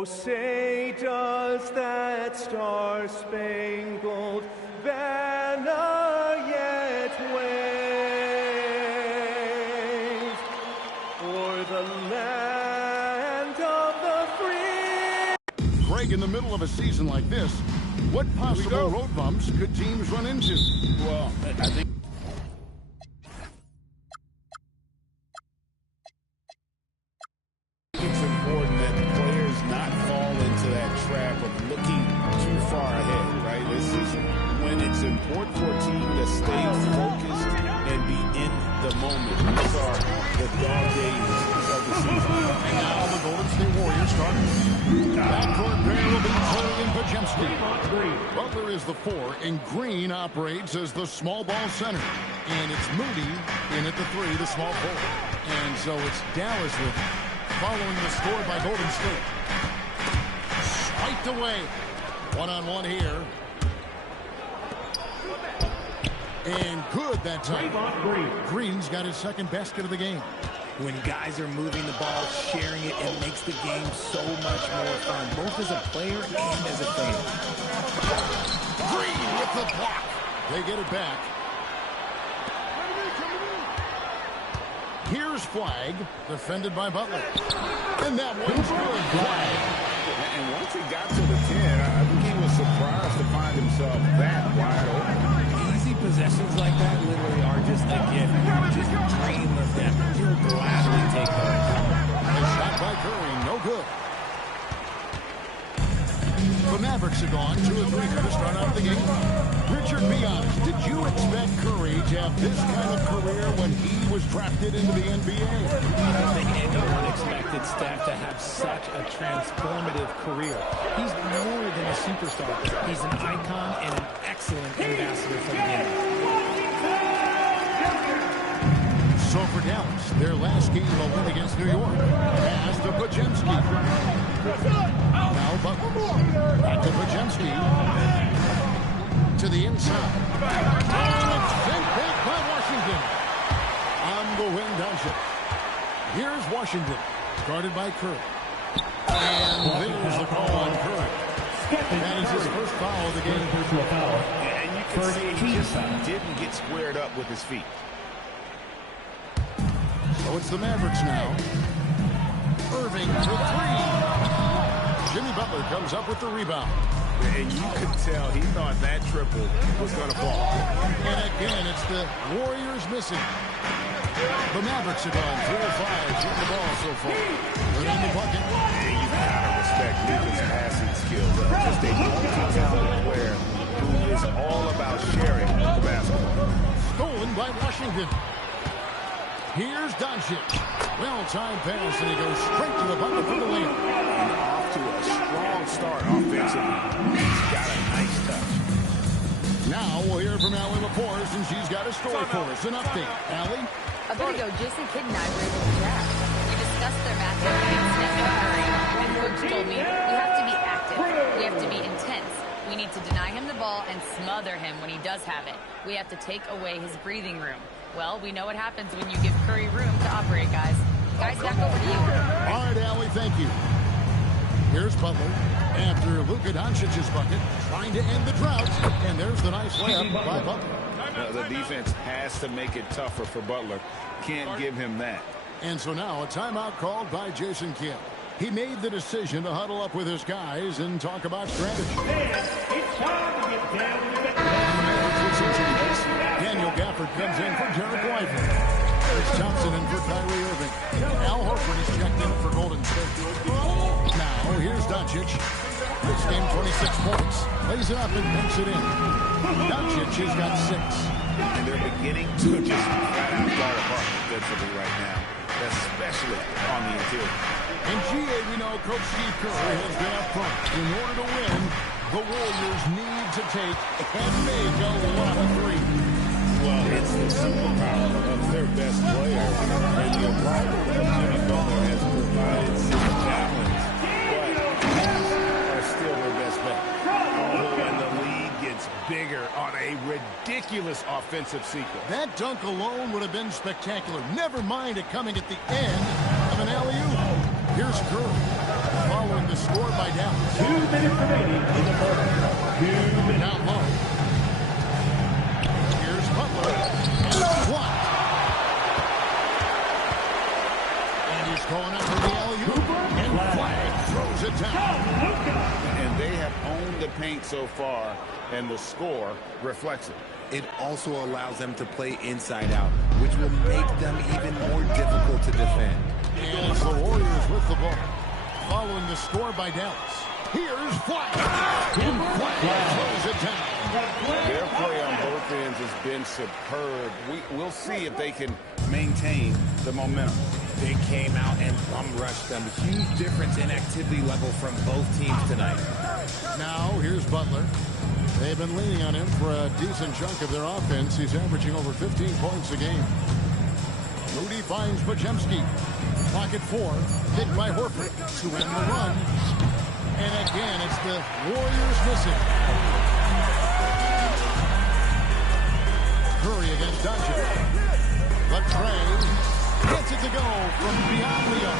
Oh, say does that star-spangled banner yet wave o'er the land of the free? Greg, in the middle of a season like this, what possible road bumps could teams run into? Well, I think it's important that the players not fall into that trap of looking too far ahead, right? This is when it's important for a team to stay focused and be in the moment. These are the dog days of the season. And now the Golden State Warriors start. Backcourt pair will be Curry and Pajemski. Butler is the 4, and Green operates as the small ball center. And it's Moody in at the 3, the small forward. And so it's Dallas with following the score by Golden State. Swiped away. One-on-one here. And good that time. Green's got his second basket of the game. When guys are moving the ball, sharing it, it makes the game so much more fun, both as a player and as a fan. Green with the block. They get it back. Here's Flag, defended by Butler. And that one's good. Flag. And once he got to the 10, I think he was surprised to find himself that wide open. Easy possessions like that literally are just a gift. Just dream of them. You'll gladly take them. A shot by Curry, no good. The Mavericks are gone 2 of 3 to start out the game. Richard, be honest, did you expect Curry to have this kind of career when he was drafted into the NBA? I don't think anyone expected Steph to have such a transformative career. He's more than a superstar. He's an icon and an excellent ambassador for the game. So for Dallas, their last game will win against New York. Pass to Pajemski. Now Butler. Back to Pajemski. To the inside. And it's sent back by Washington. On the wing, Doncic. Here's Washington. Guarded by Curry. And there's the call on Curry. That is his first foul of the game. And you can see he just didn't get squared up with his feet. So it's the Mavericks now. Irving for 3. Jimmy Butler comes up with the rebound. And you could tell he thought that triple was going to fall. And again, it's the Warriors missing. The Mavericks are gone 3 of 5, shooting the ball so far. They're in the bucket. And you gotta respect Luka's passing skills. Just a multi-talented player who is all about sharing the basketball. Stolen by Washington. Here's Doncic. Well-timed pass, and he goes straight to the bucket for the lead. And off to a strong start offensively. He's got a nice touch. Now we'll hear from Allie Laporte, and she's got a story for us. An update. Allie? A bit ago, Jason Kidd and I were able to chat. We discussed their matchup against Stephen Curry, and Coach told me we have to be active. We have to be intense. We need to deny him the ball and smother him when he does have it. We have to take away his breathing room. Well, we know what happens when you give Curry room to operate, guys. Guys, back over to you. All right, Allie, thank you. Here's Butler after Luka Doncic's bucket, trying to end the drought. And there's the nice layup by Butler. The defense has to make it tougher for Butler. Can't give him that. And so now a timeout called by Jason Kidd. He made the decision to huddle up with his guys and talk about strategy. It's time to get down to the Daniel Gafford comes in for Derek Whitehead. It's Thompson in for Kyrie Irving. Al Horford is checked in for Golden State. Now, here's Doncic. This game, 26 points. Lays it up and banks it in. Doncic has got 6. And they're beginning to just flat out fall apart defensively right now, especially on the interior. In GA, we know Coach Steve Kerr has been up front. In order to win, the Warriors need to take and make a lot of threes. Well, it's the superpower of their best player. And the arrival of Jimmy Butler has provided some challenge, but are still their best bet. Oh, and the lead gets bigger on a ridiculous offensive sequence. That dunk alone would have been spectacular. Never mind it coming at the end of an alley-oop. Here's Curry, following the score by Dallas. 2 minutes remaining in the third. 2 minutes. Down low. Here's Butler. And blocked. And he's going up for the alley-oop. And Flag throws it down. And they have owned the paint so far, and the score reflects it. It also allows them to play inside out, which will make them even more difficult to defend. And it's the Warriors with the ball, following the score by Dallas. Here's Flag. And Flag throws it down. Their play on both ends has been superb. We'll see if they can maintain the momentum. They came out and bum-rushed them. Huge difference in activity level from both teams tonight. Now, here's Butler. They've been leaning on him for a decent chunk of their offense. He's averaging over 15 points a game. Moody finds Podziemski. Clock at 4. Hit by Horford to end the run. And again, it's the Warriors missing. Curry against Doncic. Latrey gets it to go from beyond Leo.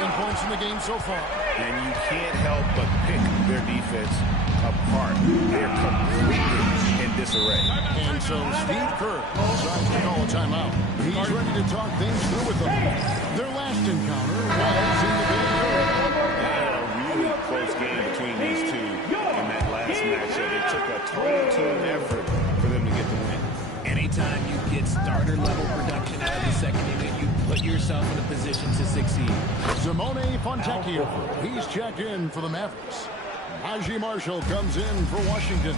10 points in the game so far. And you can't help but pick their defense apart. They're completely in disarray. And so Steve Kerr decides to call a timeout. He's ready to talk things through with them. Their last encounter was in the Bay Area. A really close game between these two in that last matchup. It took a total team effort for them to get the win. Anytime you get starter-level production out of the second unit, you put yourself in a position to succeed. Simone Fontecchio, he's checked in for the Mavericks. Najee Marshall comes in for Washington.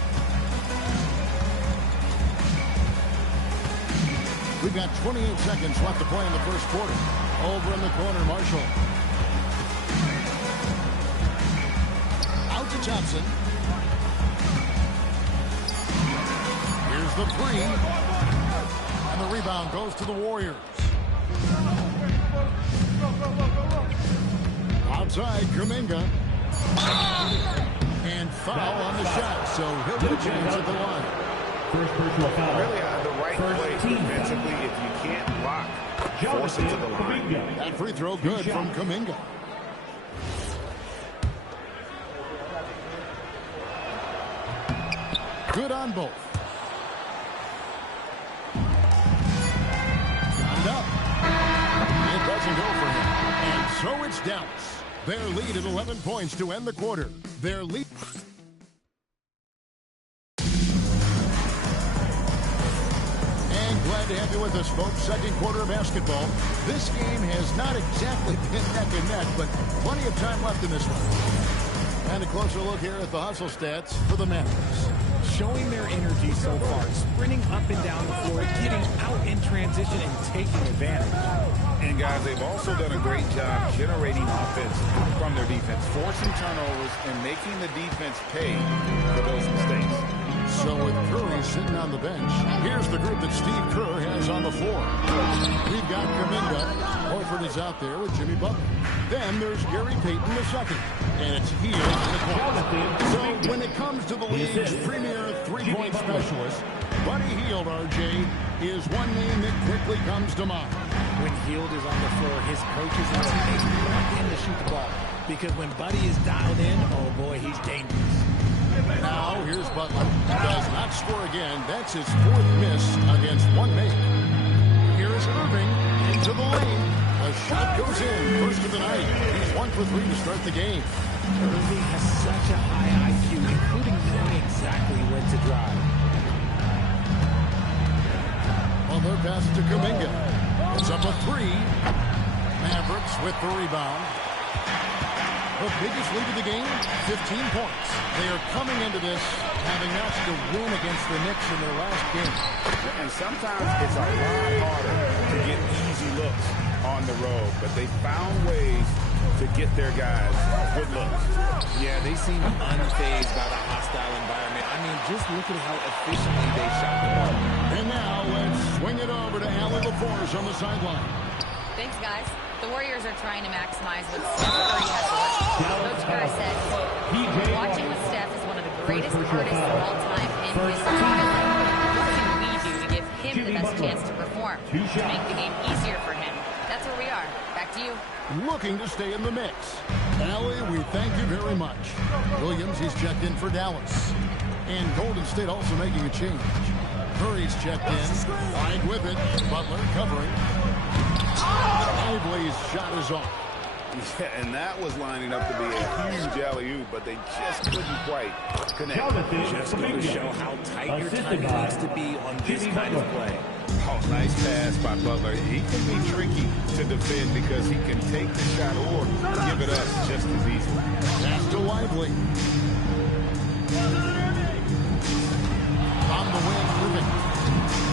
We've got 28 seconds left to play in the first quarter. Over in the corner, Marshall. Out to Thompson. Here's the three. And the rebound goes to the Warriors. Outside, Kuminga. And foul on the shot, so he'll get a chance at the line. First personal foul. Really the right play defensively. If you can't block, force it to the line. That free throw good from Kuminga. Good on both. And up. It doesn't go for him. And so it's Dallas. Their lead at 11 points to end the quarter. Their lead. And glad to have you with us, folks. Second quarter of basketball. This game has not exactly been neck and neck, but plenty of time left in this one. And a closer look here at the hustle stats for the Mavericks. Showing their energy so far, sprinting up and down the floor, getting out in transition and taking advantage. And guys, they've also done a great job generating offense from their defense, forcing turnovers and making the defense pay for those mistakes. So with Curry sitting on the bench, here's the group that Steve Kerr has on the floor. We've got Kuminga. Horford is out there with Jimmy Butler. Then there's Gary Payton II. And it's Hield in the corner. So when it comes to the league's premier three-point specialist, Buddy Hield, RJ, is one name that quickly comes to mind. When Hield is on the floor, his coaches and teammates want him to shoot the ball. Because when Buddy is dialed in, oh boy, he's dangerous. Now, here's Butler. Does not score again. That's his fourth miss against one make. Here's Irving into the lane. A shot goes in. First of the night. He's 1 for 3 to start the game. Irving has such a high IQ, including knowing exactly when to drive. Butler passes to Kuminga. It's up a 3. Mavericks with the rebound. The biggest lead of the game, 15 points. They are coming into this having notched a win against the Knicks in their last game. And sometimes it's a lot harder to get easy looks on the road, but they found ways to get their guys good looks. Yeah, they seem unfazed by the hostile environment. I mean, just look at how efficiently they shot the ball. And now let's swing it over to Allie LaForce on the sideline. Thanks, guys. The Warriors are trying to maximize what Steph Curry has to work. Coach Kerr said, watching with Steph is one of the greatest artists of all time in history. What can we do to give him the best chance to perform, to make the game easier for him? That's that's where we are. Back to you. Looking to stay in the mix. Allie, we thank you very much. Williams, he's checked in for Dallas. And Golden State also making a change. Curry's checked in. Wide with it. Butler covering. Lively's shot is off. Yeah, and that was lining up to be a huge alley-oop, but they just couldn't quite connect. Just going to show how tight your timing needs to be on this kind of play. Oh, nice pass by Butler. He can be tricky to defend because he can take the shot or give it up just as easily. Pass to Lively. On the win, Irving.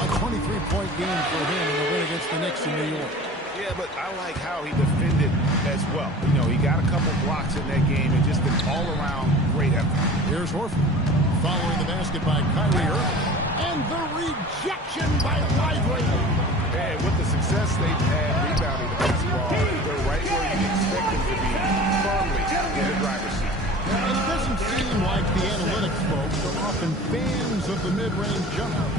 A 23-point game for him in the win against the Knicks in New York. Yeah, but I like how he defended as well. You know, he got a couple blocks in that game and just an all-around great effort. Here's Horford. Following the basket by Kyrie Irving. And the rejection by Lively. And with the success they've had rebounding the basketball, they're right where you expect them to be, firmly in the driver's seat. And it doesn't seem like the analytics folks are often fans of the mid-range jumper.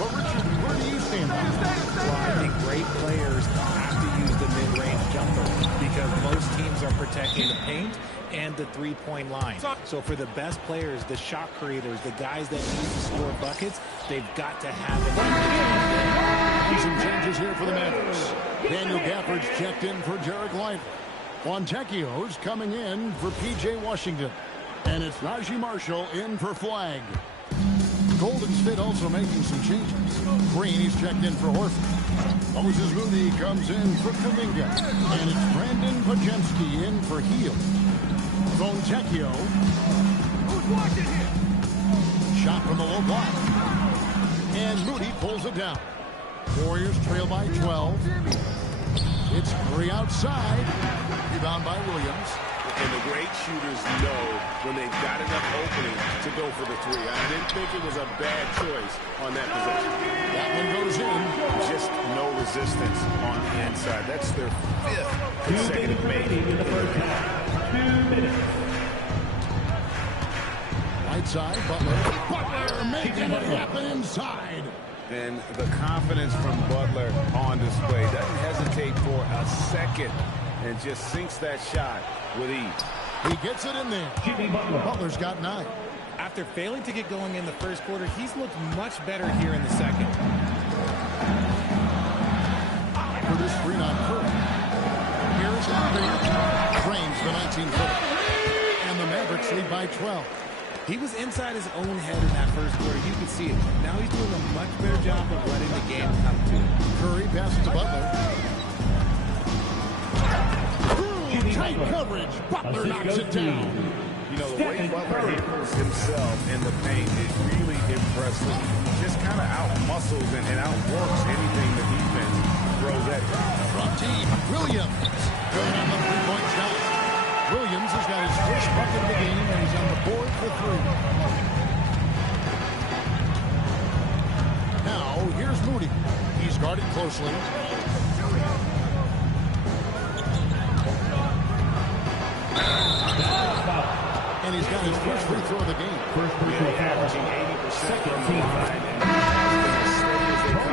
But Richard, where do you stand on that? Well, I think great players have to use the mid-range jumper because most teams are protecting the paint and the three-point line. So for the best players, the shot creators, the guys that need to score buckets, they've got to have it. Some changes here for the Mavericks. Daniel Gafford's checked in for Jarek Lively. Fontecchio's coming in for P.J. Washington. And it's Najee Marshall in for Flag. Golden State also making some changes. Green, he's checked in for Horford. Moses Moody comes in for Kuminga. And it's Brandon Podziemski in for Heel. Fontecchio. Who's watching here? Shot from the low block. And Moody pulls it down. Warriors trail by 12. It's Curry outside. Rebound by Williams. And the great shooters know when they've got enough opening to go for the three. I didn't think it was a bad choice on that possession. That one goes in. Just no resistance on the inside. That's their fifth consecutive make in the first half. 2 minutes. Right side, Butler. Butler making it happen inside. And the confidence from Butler on display. Doesn't hesitate for a second and just sinks that shot with ease. He gets it in there. Butler's got 9. After failing to get going in the first quarter, he's looked much better here in the second. For this screen on Curry. Here's Irving. Drains the 19-footer. And the Mavericks lead by 12. He was inside his own head in that first quarter. You could see it. Now he's doing a much better job of letting the game come to him. Curry passes to Butler. Tight coverage. Butler knocks it down. You know, the way Butler handles himself in the paint is really impressive. Just kind of out-muscles and outworks anything the defense throws at him. From team, Williams. Good on the three-point shot. Williams has got his first bucket of the game, and he's on the board for 3. Now, here's Moody. He's guarded closely. And he's got his first free throw of the game. First personal foul. Averaging 80% Second from team the line,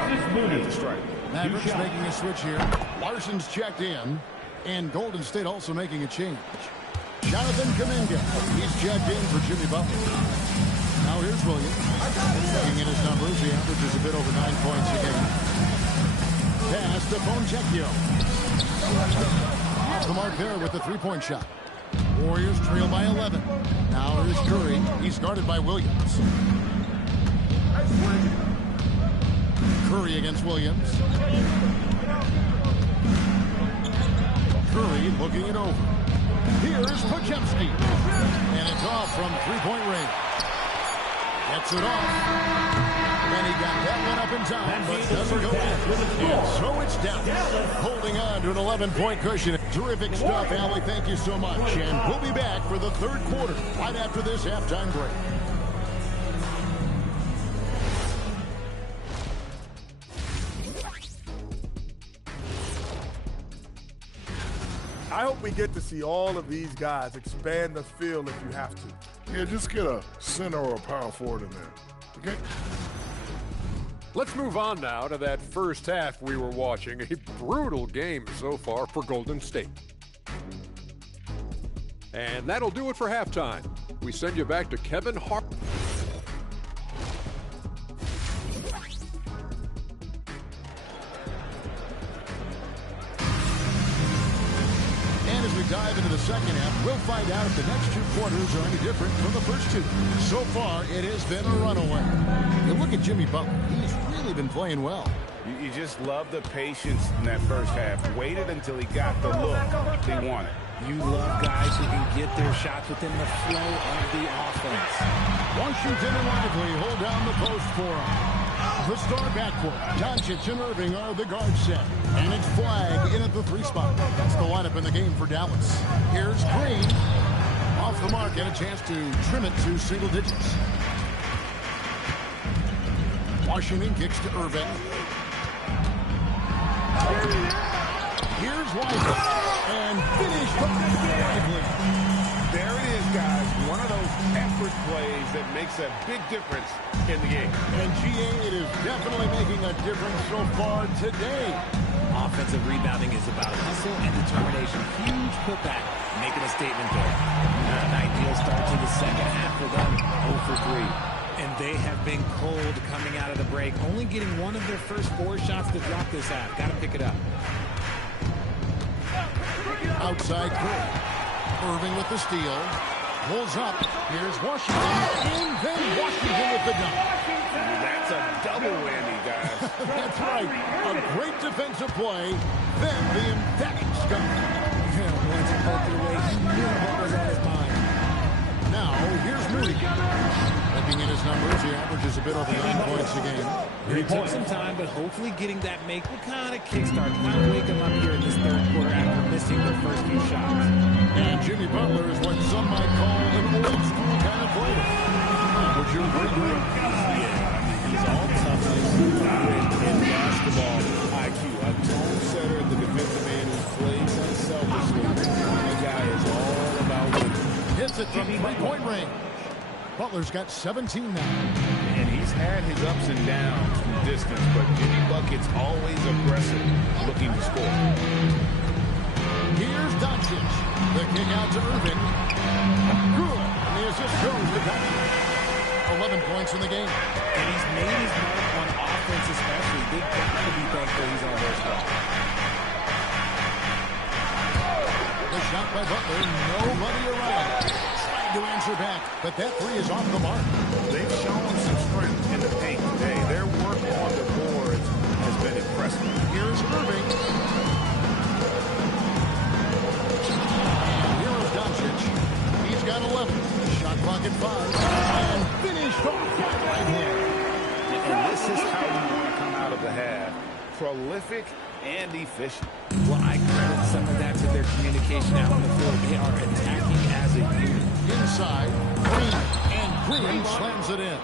and as Moody. the strike. Mavericks making a switch here. Larson's checked in. And Golden State also making a change. Jonathan Kuminga. He's checked in for Jimmy Butler. Now here's Williams. Looking at his numbers, he averages a bit over 9 points a game. Pass to Fontecchio. Off the mark there with the three-point shot. Warriors trail by 11. Now here's Curry. He's guarded by Williams. Curry against Williams. Curry looking it over. Here's Podziemski. And it's off from three-point range. Gets it off. And he got that one up in time, but doesn't go in. And so it's down. Holding on to an 11-point cushion. Terrific stuff, Allie. Thank you so much. And we'll be back for the third quarter right after this halftime break. I hope we get to see all of these guys expand the field if you have to. Yeah, just get a center or a power forward in there, okay? Let's move on now to that first half we were watching. A brutal game so far for Golden State. And that'll do it for halftime. We send you back to Kevin Hart. And as we dive into the second half, we'll find out if the next two quarters are any different from the first two. So far, it has been a runaway. You look at Jimmy Butler. He's really been playing well. You just love the patience in that first half. Waited until he got the look he wanted. You love guys who can get their shots within the flow of the offense. Washington and Lively hold down the post for him. The star backcourt, Doncic and Irving are the guard set. And it's Flag in at the 3 spot. That's the lineup in the game for Dallas. Here's Green. Off the mark and a chance to trim it to single digits. Washington kicks to Irving. Here's Lively. And finished by Lively. There it is, guys. One of those effort plays that makes a big difference in the game. And GA, it is definitely making a difference so far today. Offensive rebounding is about hustle and determination. Huge putback, making a statement there. Not an ideal start to the second half for them. 0 for 3. And they have been cold coming out of the break. Only getting one of their first 4 shots to drop this half. Got to pick it up. Outside Curry. Irving with the steal. Pulls up. Here's Washington. And then Washington with the dunk. That's a double whammy, guys. That's right. A great defensive play. Then the emphatic scuff. Once he broke their way, he knew what was on his mind. Now, here's Moody. Looking at his numbers, he averages a bit over 9 points a game. It took some time, but hopefully getting that make will kind of kickstart, kind of wake him up here in this third quarter after missing the first few shots. And Jimmy Butler is what some might call an old school kind of player. Would you agree, Greg? He's all toughness and basketball IQ. A tone setter, the defensive man who plays unselfishly. The guy is all about winning. Hits it from 3-point range. Butler's got 17 now. And he's had his ups and downs from distance, but Jimmy Bucket's always aggressive, looking to score. Here's Doncic. The kick out to Irving. Good. And the assist goes to Doncic. 11 points in the game. And he's made his mark on offense especially. They've got to be thankful he's on their spot. The shot by Butler. Nobody around. To answer back, but that 3 is off the mark. They've shown some strength in the paint today. Their work on the boards has been impressive. Here's Irving. And here is Doncic. He's got 11. Shot clock at 5. And finished off right here. And this is how you want to come out of the half. Prolific and efficient. Well, I credit some of that to their communication out on the field. They are attacking as a unit. Inside, Green, and Green slams it in.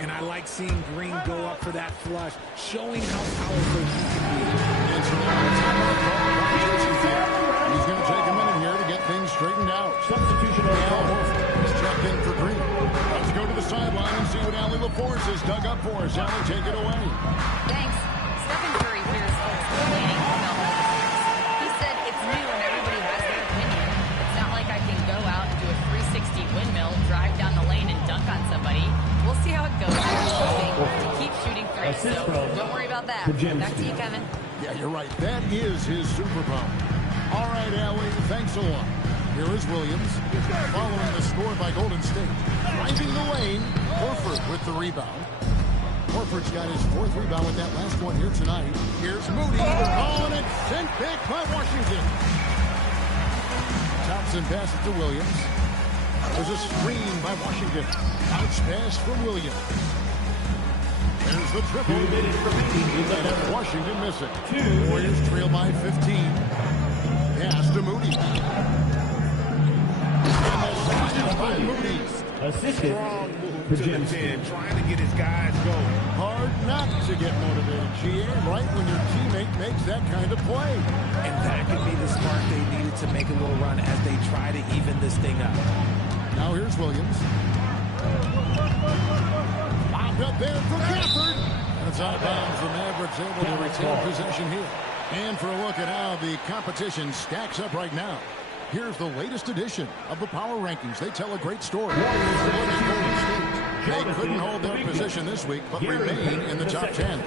And I like seeing Green go up for that flush, showing how powerful he can be. And so now it's time to call the position here. He's going to take a minute here to get things straightened out. Substitution of Al Horford. He's checked in for Green. Let's go to the sideline and see what Allie LaForce has dug up for us. Allie, take it away. Thanks. Stephen Curry hears folks complaining about the defense. He said it's new and everybody has their opinion. It's not like I can go out and do a 360 windmill, drive down the lane, and dunk on somebody. We'll see how it goes. They're hoping to keep shooting threes, so don't worry about that. Back to you, Kevin. Yeah, you're right. That is his superpower. All right, Allie, thanks a lot. Here is Williams, following the score by Golden State. Driving the lane, Horford with the rebound. Horford's got his 4th rebound with that last one here tonight. Here's Moody. Oh, and it's sent back by Washington. Thompson passes to Williams. There's a screen by Washington. Bounce pass from Williams. There's the triple. 2 minutes remaining. And Washington missing. Warriors trail by 15. Pass to Moody. And the assist by Moody. Assisted Strong move for to the James. 10, trying to get his guys going. Hard not to get motivated, GA, right when your teammate makes that kind of play. And that could be the spark they needed to make a little run as they try to even this thing up. Now here's Williams. Lobbed up there for Gafford. And it's out of bounds. The Mavericks able to retain possession here. And for a look at how the competition stacks up right now, here's the latest edition of the Power Rankings. They tell a great story. They couldn't hold their position this week, but remain in the top 10.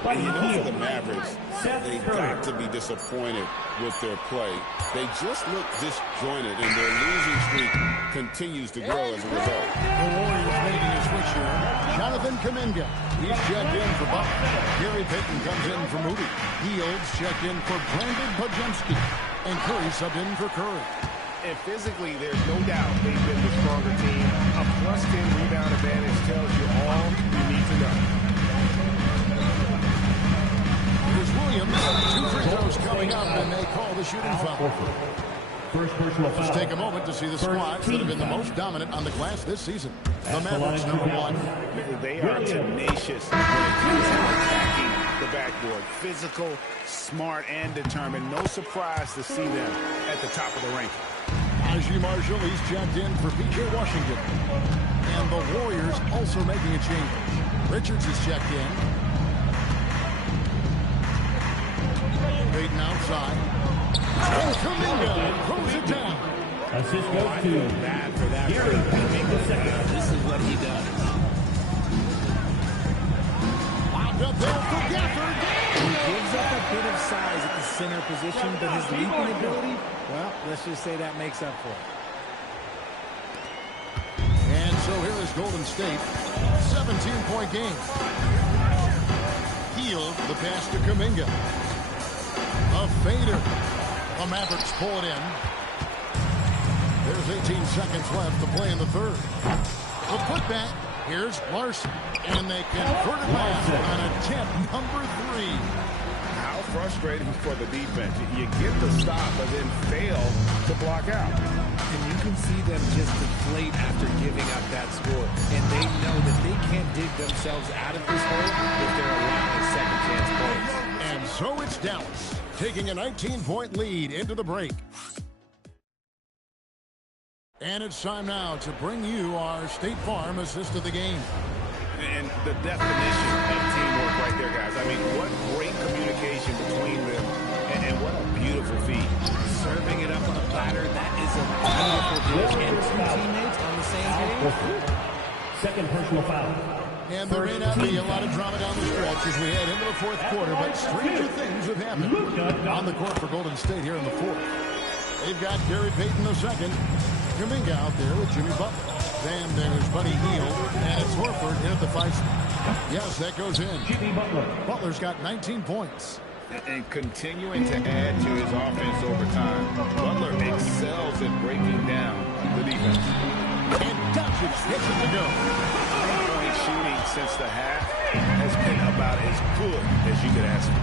And you know, for the Mavericks, they've got to be disappointed with their play. They just look disjointed, and their losing streak continues to grow as a result. The Warriors making a switch here. Jonathan Kuminga, he's checked in for Buck. Gary Payton comes in for Moody. Hields checked in for Brandon Podziemski. And Curry subbed in for Curry. And physically, there's no doubt they've been the stronger team. A +10 rebound advantage tells you all you need to know. Here's Williams. 2 free throws coming up, and they call the shooting foul. First personal foul. Let's take a moment to see the squads that have been the most dominant on the glass this season. The Mavericks, number 1. They are tenacious when it comes to attacking the backboard. Physical, smart, and determined. No surprise to see them at the top of the ranking. Najee Marshall, he's checked in for P.J. Washington. And the Warriors also making a change. Richards is checked in. Payton outside. And Kuminga throws it down. Assist goes to Bad for that. Gary Payton the second. This is what he does. Locked up there for Gafford. He gives up a bit of size at the center position, but his leaping ability, well, let's just say that makes up for it. And so here is Golden State. 17-point game. Hield the pass to Kuminga. A fader. The Mavericks pull it in. There's 18 seconds left to play in the third. The putback. Here's Larson. And they convert it last on attempt number 3. How frustrating for the defense. You get the stop, but then fail to block out. And you can see them just deflate after giving up that score. And they know that they can't dig themselves out of this hole if they're allowing second chance plays. And so it's Dallas taking a 19-point lead into the break. And it's time now to bring you our State Farm assist of the game. And the definition of teamwork right there, guys. I mean, what great communication between them, and what a beautiful feat. Serving it up on a platter, that is a beautiful dish. And 2 teammates on the same page. Second personal foul. And there may not be a lot of drama down the stretch as we head into the fourth quarter, but stranger things have happened on the court for Golden State here in the fourth. They've got Gary Payton II, Kuminga out there with Jimmy Butler. Then there's Buddy Hield, and it's Horford in at the 5 spot. Yes, that goes in. Jimmy Butler. Butler's got 19 points. And continuing to add to his offense over time. Butler excels at breaking down the defense. And Doncic gets it to go. Three-point shooting since the half has been about as good as you could ask for.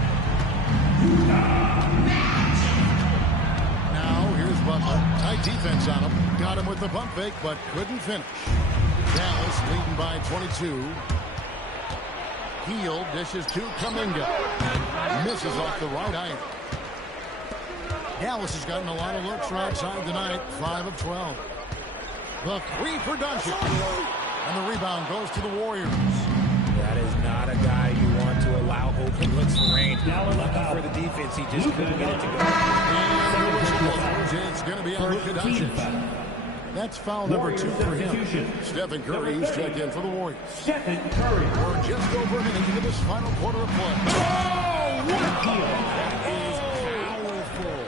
Now here's Butler. Tight defense on him. Got him with the pump fake, but couldn't finish. Dallas leading by 22. Hield dishes to Kuminga. Misses off the right iron. Dallas has gotten a lot of looks from outside tonight. 5 of 12. The 3 for Doncic. And the rebound goes to the Warriors. That is not a guy you want to allow open looks for range. Lucky for the defense, he just couldn't get it to go. And the whistle blows. It's going to be on Luka Doncic. That's foul number 2 for him. Stephen Curry, who's checked in for the Warriors. Stephen Curry. We're just over a minute into this final quarter of play. Oh, what a kill. That is powerful.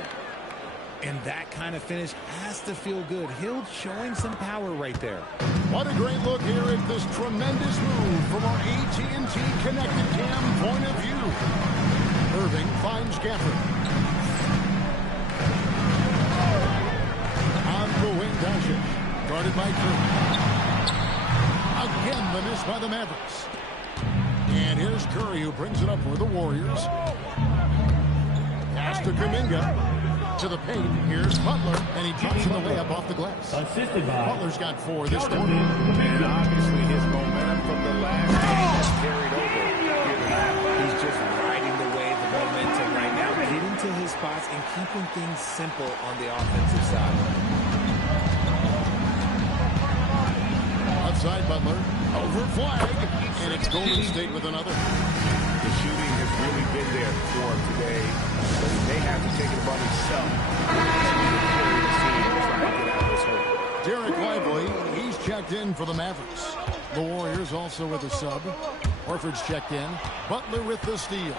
And that kind of finish has to feel good. Hill showing some power right there. What a great look here at this tremendous move from our AT&T Connected Cam point of view. Irving finds Gafford. On the wing, Doncic. Guarded by Curry. Again, the miss by the Mavericks. And here's Curry, who brings it up for the Warriors. Pass to Kuminga. To the paint. Here's Butler, and he drops in the layup off the glass. Assisted by Butler's got 4 this quarter. And obviously his momentum from the last game has carried over here tonight. He's just riding the wave of momentum right now, getting to his spots and keeping things simple on the offensive side. A outside Butler. Over flag. And it's Golden State with another. The shooting has really been there for him today, but they have to take it upon themselves to carry the team and try to get out of this hole. Derek Lively, he's checked in for the Mavericks. The Warriors also with a sub. Horford's checked in. Butler with the steal.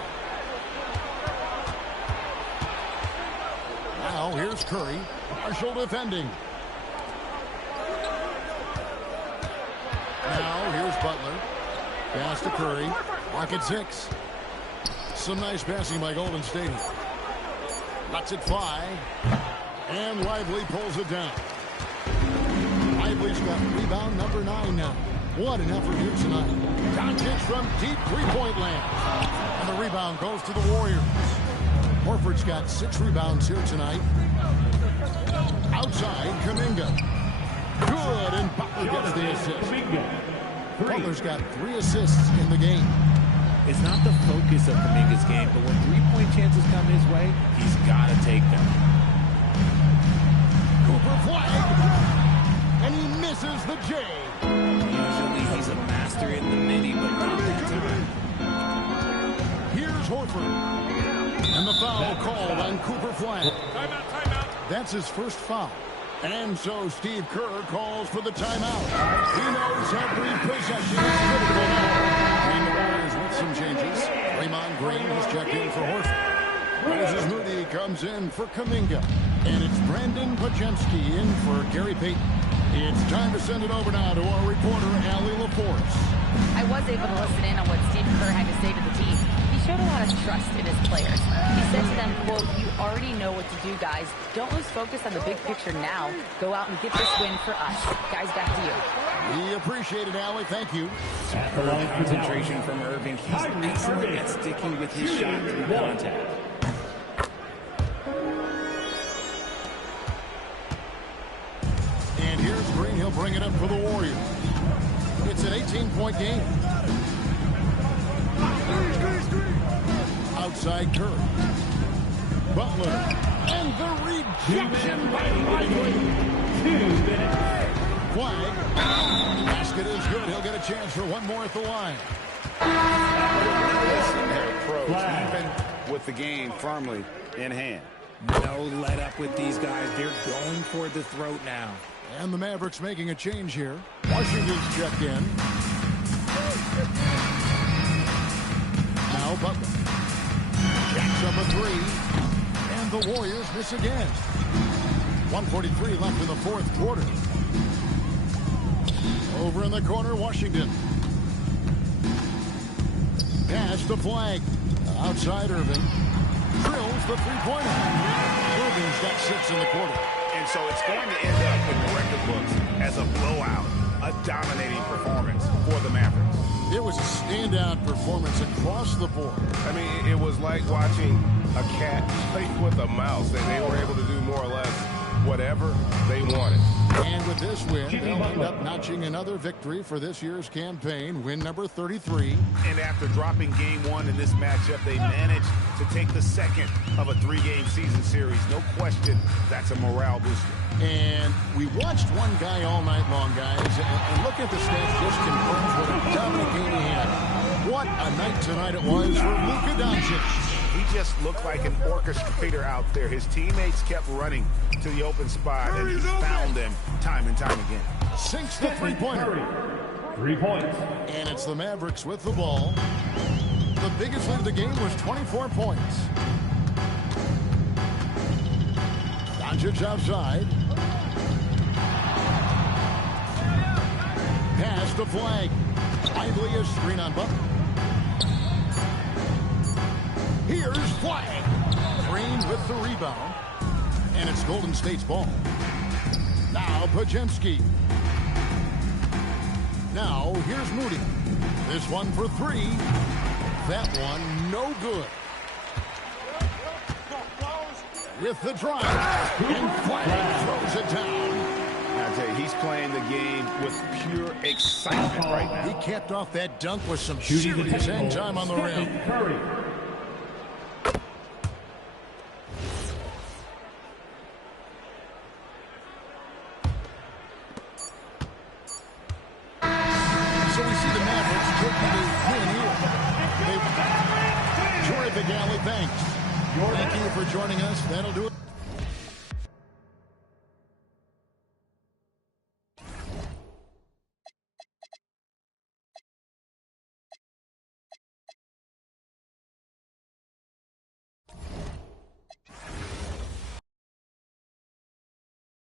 Now here's Curry. Partial defending. Now here's Butler. Pass to Curry. Pocket 6. Some nice passing by Golden State. Lets it fly. And Lively pulls it down. Lively's got rebound number 9 now. What an effort here tonight. Doncic from deep three-point land. And the rebound goes to the Warriors. Horford's got 6 rebounds here tonight. Outside, Kuminga. Good, and Butler gets the assist. Butler's got 3 assists in the game. It's not the focus of Kuminga's game, but when three-point chances come his way, he's got to take them. Cooper flag. And he misses the J. Usually he's a master in the mini, but not that time. Here's Horford. And the foul called on Cooper Flag. Timeout. That's his first foul. And so Steve Kerr calls for the timeout. He knows every possession is critical now. And the Warriors with some changes. Draymond Green has checked in for Horford. Moses Moody comes in for Kuminga. And it's Brandon Pajemski in for Gary Payton. It's time to send it over now to our reporter, Allie LaForce. I was able to listen in on what Steve Kerr had to say to the team. He showed a lot of trust in his players. He said to them, quote, "You already know what to do, guys. Don't lose focus on the big picture now. Go out and get this win for us." Guys, back to you. We appreciate it, Allie. Thank you. Superb concentration from Irving. He's excellent at sticking with his shot through contact. And here's Green. He'll bring it up for the Warriors. It's an 18-point game. Outside Curry. Butler. And the rejection by Lively. 2 minutes. Flag. Basket is good. He'll get a chance for one more at the line. Their approach, even with the game firmly in hand. No let up with these guys. They're going for the throat now. And the Mavericks making a change here. Washington's checked in. Now Butler. Jacks up a 3. And the Warriors miss again. 1:43 left in the fourth quarter. Over in the corner, Washington. Pass to Flag. Outside Irving. Drills the three-pointer. Irving's got 6 in the quarter. And so it's going to end up in the record books as a blowout, a dominating performance for the Mavericks. It was a standout performance across the board. I mean, it was like watching a cat play with a mouse. They were able to do more or less whatever they wanted. And with this win, they'll end up notching another victory for this year's campaign, win number 33. And after dropping game 1 in this matchup, they managed to take the second of a 3-game season series. No question, that's a morale booster. And we watched one guy all night long, guys, and look at the stats just confirms what a dominant game he had. What a night tonight it was for Luka Doncic. He just looked like an orchestrator out there. His teammates kept running to the open spot, and he found them time and time again. Sinks the three-pointer. 3 points. And it's the Mavericks with the ball. The biggest lead of the game was 24 points. Doncic outside. Pass to Flag. Lively is screen on Butler. Here's Flag. Green with the rebound. And it's Golden State's ball. Now Pajemski. Now here's Moody. This one for 3. That one no good. With the drive. And Flag throws it down. I tell you, he's playing the game with pure excitement right now. He capped off that dunk with some serious end time on the rim. Curry. Thank you for joining us. That'll do it.